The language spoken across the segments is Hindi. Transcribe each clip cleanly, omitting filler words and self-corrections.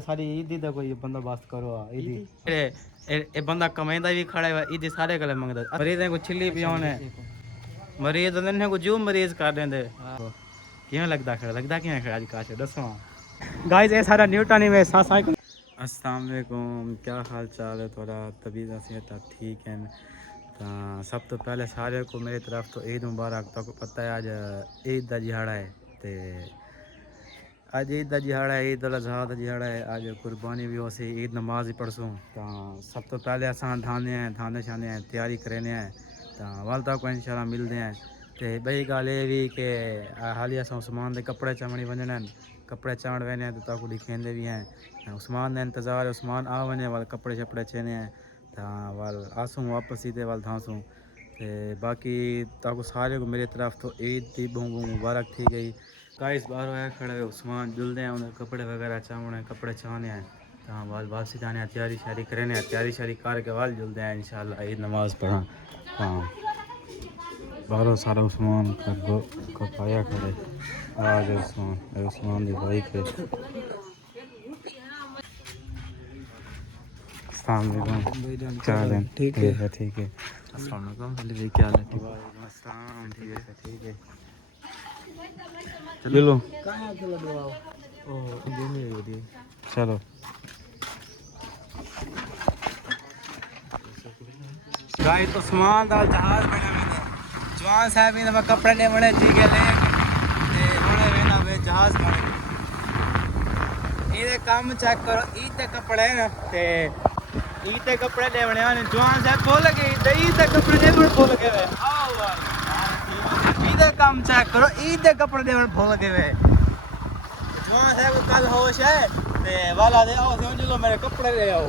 सारी ईद दा कोई बंदोबस्त करो ईद ए बंदा कमाइंदा भी खड़ा है ईद सारे गले मंगदा मरीज़ को छिल्ली पियोने मरीज़ ने को जो मरीज़ कर देंदे किवें लगदा किवें खड़ा आज काश दसो गाइस ये सारा न्यूटन में सा अस्सलाम वालेकुम क्या हाल चाल है थोड़ा तबीयत सेहत ठीक है तो सब तो पहले सारे को मेरी तरफ तो ईद मुबारक तो पता है आज ईद का दिहाड़ा है तो आज ईद का दिहाड़ा है ईद उल अज़हा का दिहाड़ा है आज कुर्बानी भी हो सी ईद नमाज ही पढ़सूँ तो सब तो पहले असा धाने शाने हैं तैयारी करें हैं तो वालदा को इंशाल्लाह मिलते हैं तो बई गाल ये भी कि हाली अस उस्मान के कपड़े चमड़ी वजने कपड़े चमड़ वेने तो ताकू दिखेंदे भी हैं उस्मान का इंतज़ार उस्मान आ वने वाल कपड़े शपड़े चेने हैं तो वाल आसूँ वापस सीधे वाल धांसूँ तो बाकी ताकू सारे को मेरी तरफ तो ईद की बहुत मुबारक थी गई गाइस बाहर आया खड़े उस्मान जुलते हैं उन्हें कपड़े वगैरह चावने कपड़े चाहने हैं तो वाल वापसी जाने हैं तैयारी शारी करें तैयारी शारी करके वाल जुलते हैं इंशाल्लाह ईद नमाज पढ़ा हाँ बारह सारा उस्मान का पाया खड़े आज उस्मान की बाइक है ठीक है ठीक है अस्सलाम वालेकुम क्या हाल है ठीक है चलो चलो गाइस उस्मान का जहाज बना मैंने जवान साहब ने कपड़े ने बड़े जी के ले ते होने वेना वे जहाज बने ये काम चेक करो ईद के कपड़े ना ते ईद के कपड़े ले बने ने जवान साहब बोल के ईद के कपड़े ने बोल के वे आओ वाह ईद काम चेक करो ईद के कपड़े ने बोल के वे जवान साहब कल होश है ते वाला दे आओ समझ लो मेरे कपड़े ले आओ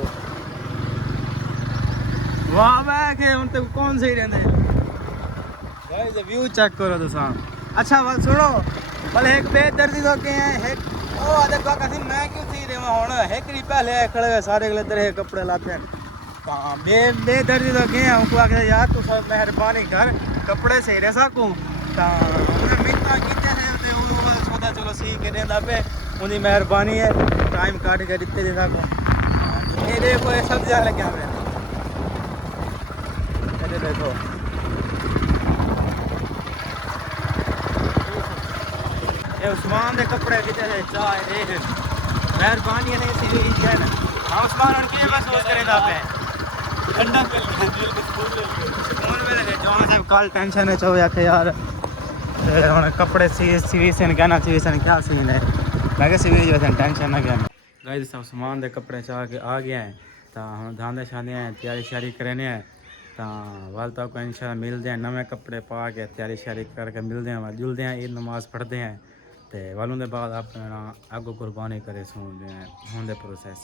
वाह मैं के उन तक कौन सही रहंदे गाइस व्यू चेक करो तो साहब अच्छा बात सुनो भले एक बेदर्दी तो के हैं एक ओ आदे का कसी मैं क्यों थी देवा हुन एक री पहले खड़े सारे गले तेरे कपड़े लाते हैं हां बेदर्दी तो के हैं उनको आके यार तू सब मेहरबानी कर कपड़े सही रह सकूं ता उन्हें मिन्नत कीते है ते वो सौदा चलो सी के देंदा पे उनकी मेहरबानी है टाइम काट के दिते दे सकूं ये देखो ये सब जा लगे हैं देखो ये उस्मान के कपड़े कितने चाय देख मेहरबानी है सी है ना हां उस्मान उनकी महसूस करेगा पे ठंडा सुकून में लगे जवान साहब कल टेंशन है चो यार हुन कपड़े सी सन कहना चाहिए सन क्या सीन है लगे सी टेंशन ना क्या गाइस उस्मान के कपड़े चाह के आ गए हैं तो हम धांधे शांधे हैं तैयारी शारी करें हैं तो वालता को इंशाल्लाह मिलते हैं नवे कपड़े पा के तैयारी शारी करके मिलते हैं जुलते हैं ईद नमाज पढ़ते हैं तो वालों के बाद अपना आगो कुर्बानी करे सुनते हैं होंदे प्रोसेस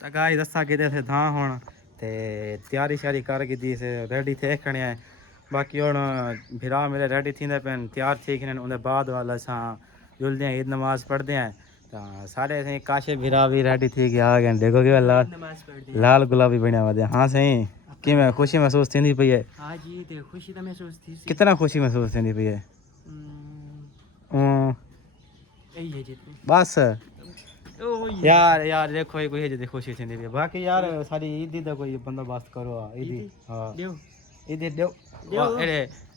तो गाय दसा कि थे था हूँ तो तैयारी शारी करके दी से रेडी थे खड़े हैं बाकी हूँ भिरा मेरे रेडी थी पे तैयार थी खड़े उनके बाद वाल अस जुलते हैं ईद नमाज पढ़ते हैं तो सारे सही काशे भिरा भी रेडी थी कि आ गए देखो कि लाल गुलाबी बनया हुआ हाँ सही कि मैं खुशी महसूस थी पई है हाँ जी ते खुशी तो महसूस थी कितना खुशी महसूस थी पई है यही है जितनी बस यार देखो कोई है खुशी थी पई बाकी यार सारी ईद दा कोई बंदोबस्त करो ईद हां ईद देओ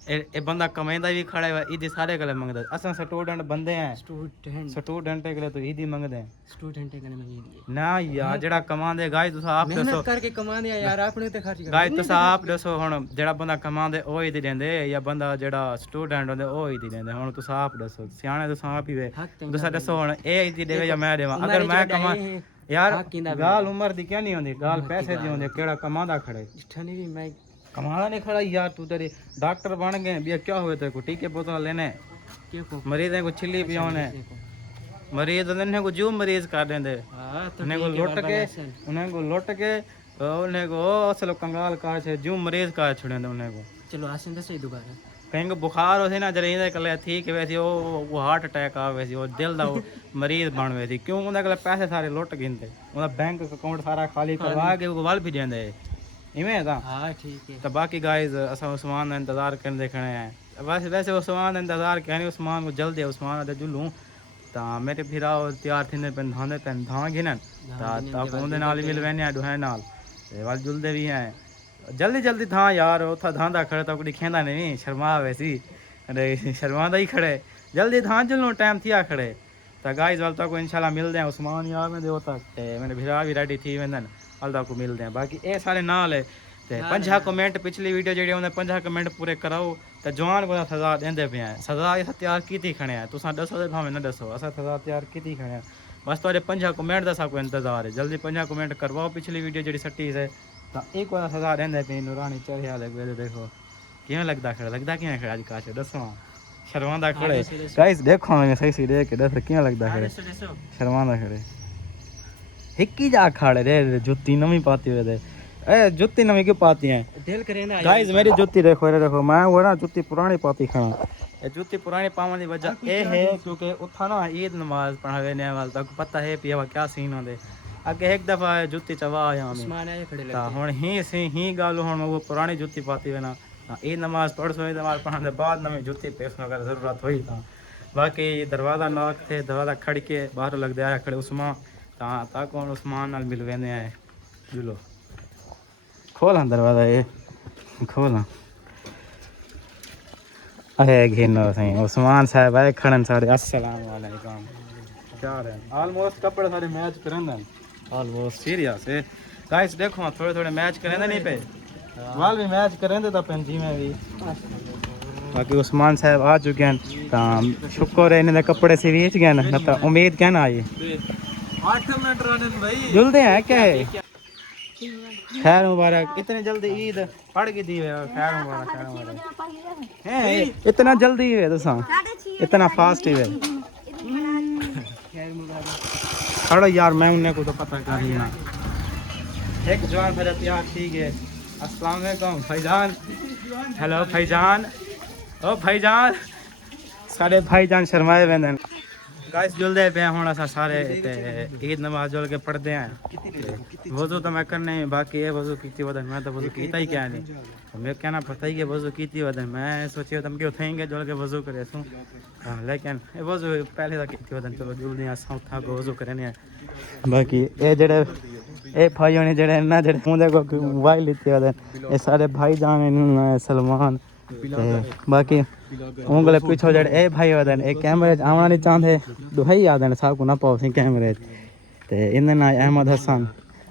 ए बंदा कमाइंदा भी खड़ा है ईद सारे गले मंगदा असा स्टूडेंट बंदे हैं स्टूडेंट के लिए तो ईद ही मंगदे हैं स्टूडेंट के लिए मंगी ना यार जेड़ा कमांदे गाय तुस आप दसो मेहनत करके कमांदे यार अपने ते खर्च कर गाय तुस आप दसो हुन जेड़ा बंदा कमांदे ओ ईद देंदे या बंदा जेड़ा स्टूडेंट होंदे ओ ईद देंदे हुन तुस आप दसो सियाणे तुस आप ही वे तुस दसो हुन ए ईद देवे या मैं देवा अगर मैं कमा यार गाल उम्र दी क्या नहीं होंदी गाल पैसे दी होंदी केड़ा कमांदा खड़े ठनी भी मैं कमाना नहीं खड़ा यार तू तेरी डॉक्टर बन गए बिया क्या हुए तेरे को टीके बोतल लेने मरीज को छिल्ली पियोने मरीज को जो मरीज कर देंदे उन्हें को लुट के उन्हें को असल कंगाल का छे जो मरीज का छुड़ेंदे उन्हें को चलो आसन दे सही दोबारा कहीं को बुखार हो ना जरे इंदे कले ठीक वैसी वो हार्ट अटैक आ वैसी वो दिल दा मरीज बन वैसी क्यों उनके कले पैसे सारे लुट गिनते उनका बैंक अकाउंट सारा खाली करवा के वो वाल भी देंदे इवें था हाँ ठीक है तो बाकी गाइस असा उस्मान का इंतजार कर देखने हैं वैसे उस्मान का इंतजार कहने उस्मान को जल्दी उस्मान दे जुलूं ਤਾਂ ਮੇਰੇ ਭਰਾਓ ਤਿਆਰ ਥਿੰਦੇ ਪੈਨ ਧਾਂਦੇ ਪੈਨ ਧਾਂ ਗਿਨਨ ਤਾਂ ਉਹਦੇ ਨਾਲ ਹੀ ਮਿਲ ਵੈਨੇ ਦੁਹੇ ਨਾਲ ਤੇ ਵੱਲ ਜੁਲਦੇ ਵੀ ਹੈ ਜਲਦੀ ਜਲਦੀ ਥਾਂ ਯਾਰ ਉੱਥਾ ਧਾਂਦਾ ਖੜੇ ਤਾਂ ਕੋਈ ਖੇਂਦਾ ਨਹੀਂ ਸ਼ਰਮਾ ਆਵੇ ਸੀ ਅਰੇ ਸ਼ਰਮਾਂਦਾ ਹੀ ਖੜੇ ਜਲਦੀ ਥਾਂ ਜਲੋ ਟਾਈਮ ਥਿਆ ਖੜੇ ਤਾਂ ਗਾइस ਵੱਲ ਤੱਕ ਇਨਸ਼ਾਅੱਲਾ ਮਿਲਦੇ ਆ ਉਸਮਾਨ ਯਾਰ ਮੈਂ ਦੇ ਤੱਕ ਤੇ ਮੇਰੇ ਭਰਾ ਵੀ ਰੈਡੀ ਥੀ ਵੰਦਨ ਵੱਲ ਤੱਕ ਮਿਲਦੇ ਆ ਬਾਕੀ ਇਹ ਸਾਰੇ ਨਾਲ ਹੈ ਤੇ 50 ਕਮੈਂਟ ਪਿਛਲੀ ਵੀਡੀਓ ਜਿਹੜੇ ਉਹਨੇ 50 ਕਮੈਂਟ ਪੂਰੇ ਕਰਾਓ ਤੇ ਜਵਾਨ ਕੋਲ ਸਜ਼ਾ ਦਿੰਦੇ ਪਿਆ ਸਜ਼ਾ ਇਹ ਤਿਆਰ ਕੀਤੀ ਖਣਿਆ ਤੁਸੀਂ ਦੱਸੋ ਤੇ ਭਾਵੇਂ ਨਾ ਦੱਸੋ ਅਸਾਂ ਸਜ਼ਾ ਤਿਆਰ ਕੀਤੀ ਖਣਿਆ ਬਸ ਤੁਹਾਡੇ 50 ਕਮੈਂਟ ਦਾ ਸਾਕੋ ਇੰਤਜ਼ਾਰ ਹੈ ਜਲਦੀ 50 ਕਮੈਂਟ ਕਰਵਾਓ ਪਿਛਲੀ ਵੀਡੀਓ ਜਿਹੜੀ ਸੱਟੀ ਹੈ ਤਾਂ ਇੱਕ ਵਾਰ ਸਜ਼ਾ ਦਿੰਦੇ ਪਏ ਨੂਰਾਨੀ ਚੜਿਆ ਲੱਗੇ ਦੇਖੋ ਕਿਵੇਂ ਲੱਗਦਾ ਕਿਵੇਂ ਖੜਾ ਅੱਜ ਕਾਸ਼ ਦੱਸੋ ਸ਼ਰਮਾਂਦਾ ਖੜੇ ਗਾइस देखो मैं सही से देख के दस किवें लगदा खड़े शर्मांदा खड़े हिक्की जा खड़े रे जुत्ती नवी पाती हुए दे ए जुत्ती नवी क्यों पाती है दिल करे ना गाइस मेरी जुत्ती देखो मैं वो ना जुत्ती पुरानी पाती खड़ा ये जुत्ती पुरानी पावन की वजह ये है क्योंकि उठा ना ईद नमाज पढ़ावे ने वाल तक पता है पिया क्या सीन होंदे अगे एक दफा जुत्ती चवा आया उस्मान आए खड़े ता हुन ही गल हुन वो पुरानी जुत्ती पाती है ना ये नमाज पढ़ सो नमाज पढ़ने के बाद नवी जुत्ती पैसों अगर ज़रूरत हुई था बाकी दरवाज़ा नॉक थे दरवाज़ा खड़ के बाहर लग दिया खड़े उस्मान ता कौन उस्मान नाल मिल वेंदे आए जुलो खोला दरवाज़ा ये खोला अरे घेनो सही उस्मान साहब आए खड़न सारे अस्सलाम वालेकुम क्या है ऑलमोस्ट कपड़े सारे मैच करन ऑलमोस्ट सीरियस है गाइस देखो थोड़े मैच करेंदे नहीं पे वाल भी मैच करेंदे तो पेंजी में भी बाकी उस्मान साहब आ चुके हैं तो शुक्र है इन्हें कपड़े से बेच गए ना तो उम्मीद क्या ना आई 8 मिनट रन भाई जुलते हैं क्या है खैर मुबारक इतनी जल्दी ईद पड़ गई थी खैर मुबारक है इतना जल्दी है दसा इतना फास्ट है खड़ो यार मैं उन्हें को तो पता कर लेना एक जवान मेरा तैयार ठीक है अस्सलाम वालेकुम भाईजान हेलो भाईजान ओ भाईजान सारे भाईजान शर्माए वेंदन गाइस जुलदे पे हुन असा सारे ईद नमाज जुल के पढ़दे हैं वजू तो मैं करने बाकी है वजू कीती वदन मैं तो वजू कीता ही क्या नहीं मैं कहना पता ही कि वजू कीती वदन मैं सोचे तुम क्यों थेंगे जुल के वजू करे सू लेकिन वजू पहले तो कीती वदन चलो जुलदे असा उठा के वजू करने बाकी ये जेड़े ए भाइयों ने जेड़े ना जेड़े मुंडे को मोबाइल लेते वदन ये सारे भाईजान सलमान बाकी उंगले पीछे जेड़े ए भाई वदन ए कैमरे आना नहीं चाहते दुहाई आदन साहब को ना पाओ कैमरे ते इन्हें ना अहमद हसन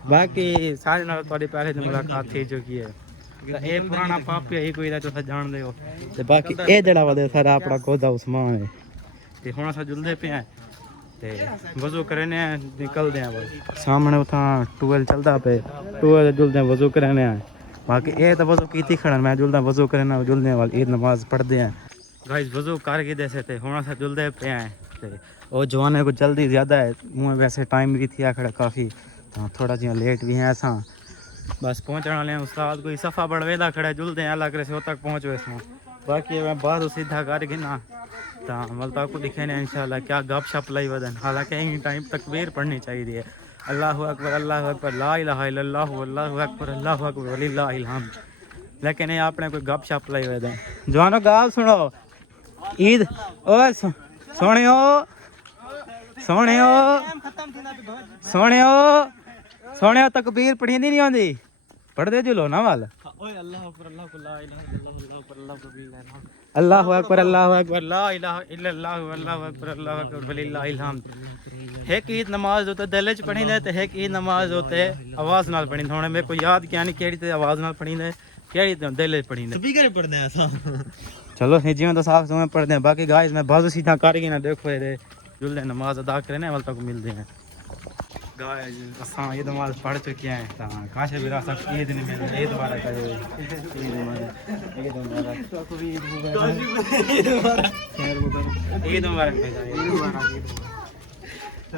बाकी सारे नाल थोड़ी पहले दिन मुलाकात थी चुकी है ए पुराना पापी है कोई तुस जान दे हो ते बाकी ए जेड़ा वदे सारा अपना गोदा उस्मान है ते हुन अस जुलदे पे हैं ते वजू करने निकलदे हैं बस सामने उथा टूवेल चलदा पे टूवेल जुलदे वजू करने बाकी ये तो वजू कीती खड़न मैं जुलदा वजू करना जुलने वाल ईद नमाज पढ़दे हैं गाइस वजू कर के देसे थे हुन अस जुलदे पे हैं ते ओ जवाने को जल्दी ज़्यादा है मुँह वैसे टाइम भी थिया खड़ा काफ़ी तो थोड़ा जिहा लेट भी है असा बस पहुँचने वाले हैं उस्ताद कोई सफ़ा बड़वेदा खड़ा जुलते हैं अल्लाह करे से तक पहुँच वैसे बाकी मैं बाद सीधा कर गिना तो मलता को दिखे ने इंशाल्लाह क्या गप शप लाई वदन हालांकि यही टाइम तकबीर पढ़नी चाहिए अल्लाहु अकबर ला इलाहा इल्लल्लाह अल्लाहु अकबर वलिल्लाहिल हम्द लेकिन ये आपने कोई गप शप लाई वदन जवानो गाल सुनो ईद ओ सोनियो सोनियो सोनियो सोनियो तकबीर पढ़ी नहीं आती पढ़ दे जुलो ना वाल अल्लाहु अकबर ला इलाहा इल्लल्लाह अल्लाहु अकबर वलिल्लाहिल हम्द एक ईद नमाज होते दिल च पढ़ी दे ते एक ईद नमाज होते आवाज नाल पढ़ी हुण मेरे को याद क्या नहीं केड़ी ते आवाज नाल पढ़ी दे केड़ी ते दिल च पढ़ी दे स्पीकर पढ़दे हैं असा चलो जिवें तो साफ सुमे पढ़ते हैं बाकी गाइस मैं बाजू सीधा कर गई ना देखो ये जुलदे नमाज अदा करने वाल तक मिलते हैं गाइस असा ईद नमाज पढ़ चुके हैं ता काशे बिरा सब ईद नहीं मिले ईद मुबारक ईद मुबारक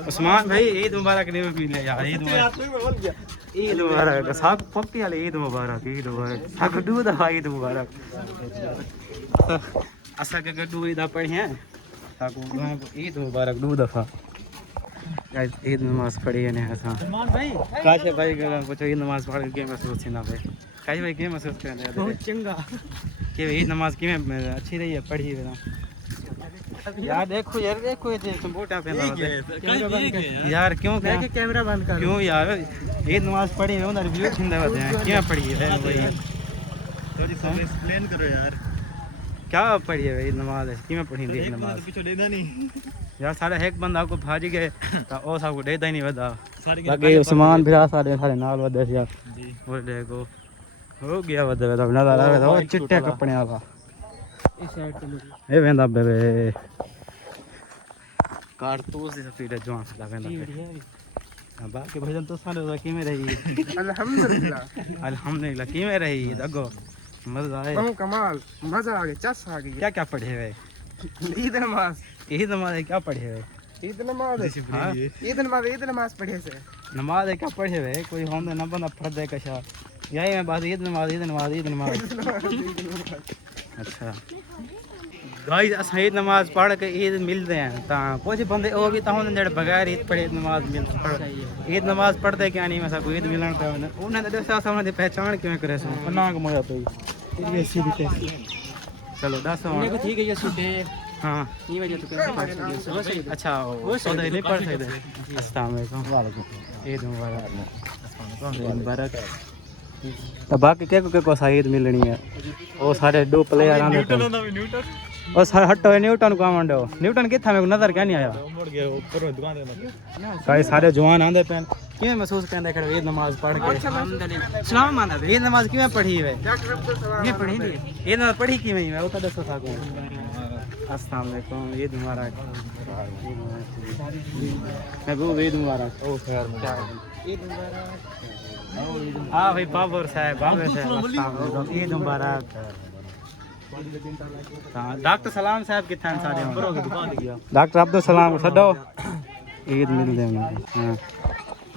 उस्मान भाई ईद मुबारक नहीं मिले यार ईद मुबारक साग पप्पी वाले ईद मुबारक साग दूध ईद मुबारक असा के गड्डू ईद पढ़े हैं ताको ईद मुबारक दो दफा गाइस ईद नमाज पढ़ी है ने असा सलमान भाई काशे भाई कुछ ईद नमाज पढ़ के महसूस थी ना भाई काशे भाई के महसूस कर रहे बहुत चंगा कि ईद नमाज किवें अच्छी रही है पढ़ी है यार देखो ये कंप्यूटर पे यार यार क्यों मैं के कैमरा बंद कर क्यों यार ये नमाज पढ़ी है उधर रिव्यू छिंदा होते हैं क्या पढ़ी है भाई थोड़ी सी एक्सप्लेन करो यार क्या पढ़ी है भाई नमाज है क्यों पढ़ी थी नमाज पीछे देदा नहीं यार सारे एक बंदा को भाजी गए तो ओ सब को देदा ही नहीं वदा सारे बाकी उस्मान फिर सारे सारे नाल वदे यार जी वो देखो हो गया वदे वदा नजर आ रहा है चिट्टे कपड़े वाला इस साइड पे ए वेंदा बेबे कारतूस से फिर जवान से वेंदा हां बाकी भजन तो सारे की में रही अल्हम्दुलिल्लाह की में रही दगो मजा आए बहुत कमाल मजा आ गया चस आ गई क्या क्या पढ़े हुए ईद नमाज क्या पढ़े हुए ईद नमाज हाँ ईद नमाज पढ़े से नमाज है क्या पढ़े हुए कोई होंदे न बंदा फर्द है कशा यही मैं बात ईद नमाज अच्छा गाइस असां ईद नमाज पढ़ के ईद मिलते हैं ता कुछ बंदे ओ भी ता होंदे जेड़े बगैर ईद पढ़े नमाज मिल पढ़ ईद नमाज पढ़ते क्या नहीं मैं कोई ईद मिलन पे उन्हें तो दसा समझ पहचान क्यों करे सो नाग मोया पे ऐसी भी चलो दस को ठीक है ये सुटे हां ये वजह तो कैसे पढ़ सकते हो अच्छा वो सौदा नहीं पढ़ सकते अस्सलाम वालेकुम ईद मुबारक तो बाकी के शायद मिलनी है वो सारे दो प्लेयर आने और सारे हटो न्यूटन को आंडो न्यूटन किथा मेरे को नजर क्या नहीं आया मुड़ गया ऊपर दुकान दे कई सारे जवान आंदे पेन क्यों महसूस करते खड़े ईद नमाज पढ़ के सलाम माना ईद नमाज क्यों पढ़ी है ये पढ़ी नहीं ईद नमाज पढ़ी क्यों है वो तो दसो था को अस्सलाम वालेकुम ईद मुबारक मैं वो ईद मुबारक ओ खैर ईद मुबारक हाँ भाई बाबर साहब ईद मुबारक डॉक्टर सलाम साहब कितने हैं सारे डॉक्टर अब्दुल सलाम को छो ईद मिलते हैं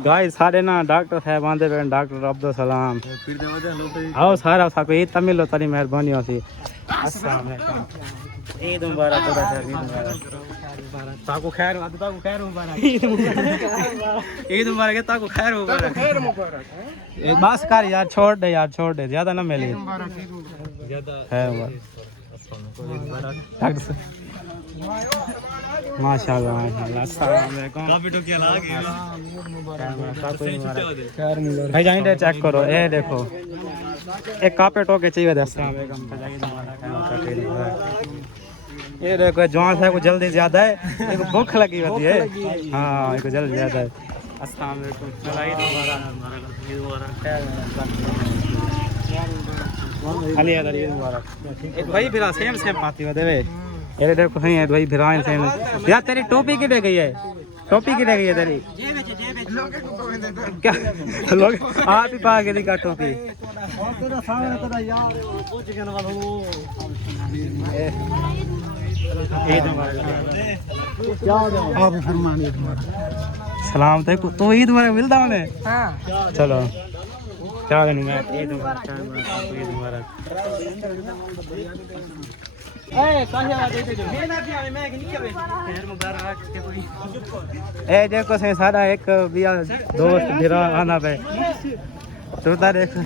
गाइस सारे ना डॉक्टर साहब आंदे पे डॉक्टर अब्दुल सलाम आओ सारा साको ईद तमिल तारी मेहरबानी होसी अस्सलाम वालेकुम ईद मुबारक ईद मुबारक ताको खैर मुबारक ईद मुबारक ताको खैर मुबारक बस कर यार छोड़ दे ज्यादा ना मिले ज्यादा है माशाल्लाह अस्सलाम वालेकुम काफी टोकिया ला गए भाई जाइन दे चेक करो ये देखो एक कापे टोके चाहिए थे अस्सलाम वालेकुम ये देखो जवान साहब को जल्दी ज्यादा है एक भूख लगी होती है हाँ एक जल्दी ज्यादा है अस्सलाम वालेकुम खाली इधर ईद मुबारक एक भाई फिर सेम पाती हो देवे ये देखो सही है भाई फिर सेम यार तेरी टोपी किधर गई है तेरी क्या लोग आप ही पा के दिखा टोपी सलाम तो ईद मुबारक मिलता उन्हें हां चलो क्या नहीं मैं ईद मुबारक ए देखो से सारा एक बिया दोस्त भिरा आना पे तो देख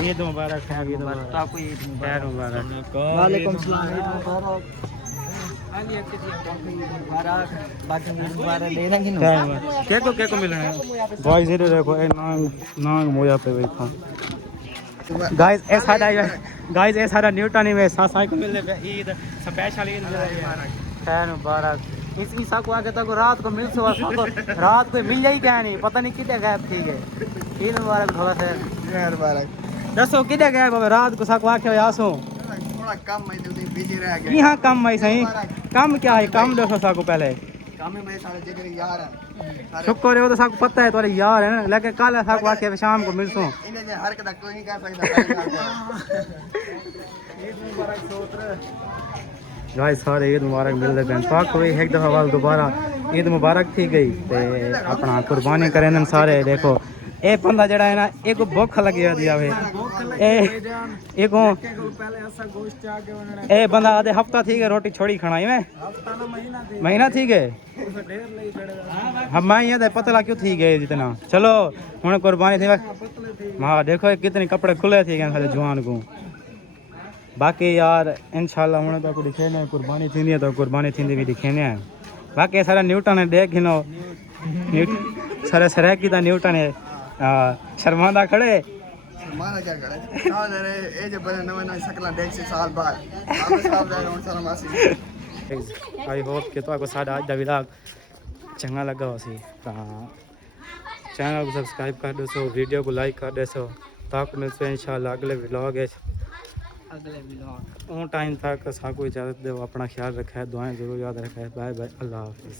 ईद मुबारक ईद मुबारक वालेकुम सलाम ईद मुबारक क्या को मिले हैं गाइस ये देखो ए नांग मोया पे बैठा गाइस ए सारा न्यूटन में सासाई को मिलने पे ईद स्पेशल ईद खैर मुबारक इस ईसा को आके तो रात को मिल सो रात को मिल जाई क्या नहीं पता नहीं किधर गायब थी गए ईद मुबारक थोड़ा सा खैर मुबारक दसो किधर गायब अब रात को साको आके आसो थोड़ा कम मैं तो बिजी रह गया यहाँ कम मैं सही कम क्या है कम दसो साको पहले काम में मेरे सारे जिगर यार हैं शुक्र है वो तो साको पता है तुम्हारे यार है ना लेकिन कल साको आके शाम को मिल सो इन्हें जे हर कदा कोई नहीं कर सकता गाइस सारे ईद मुबारक मिल रहे हैं पाक हुई एक दफ़ा वाल दोबारा ईद मुबारक थी गई ते अपना कुर्बानी करें सारे देखो ए बंदा जड़ा है ना एक भूख लगी होती है एक ए बंदा आधे हफ्ता थी गए रोटी छोड़ी खाना में महीना थी गए हम मैं यहाँ पतला क्यों थी गए जितना चलो हूँ कुर्बानी थी हाँ देखो कितने कपड़े खुले थे सारे जवान को बाकी यार इंशाल्लाह हुन तो दिखे ने कुर्बानी थींदी है तो कुर्बानी थींदी भी दिखे ने बाकी सारा न्यूटन देख हिनो सारे सराकी दा न्यूटन है शर्मांदा खड़े माना क्या करे साल रे ए जे बने नवे नवे शकला देख से साल बाद आप साहब जा रहे सारा मासी आई होप कि तो साडा आज दा व्लॉग चंगा लगा होसी चैनल को सब्सक्राइब कर दो वीडियो को लाइक कर दो तक मिलते हैं इंशाल्लाह अगले व्लॉग उन टाइम तक साको इजाजत दो अपना ख्याल रखा है दुआएं जरूर याद रखा है बाय बाय अल्लाह हाफिज़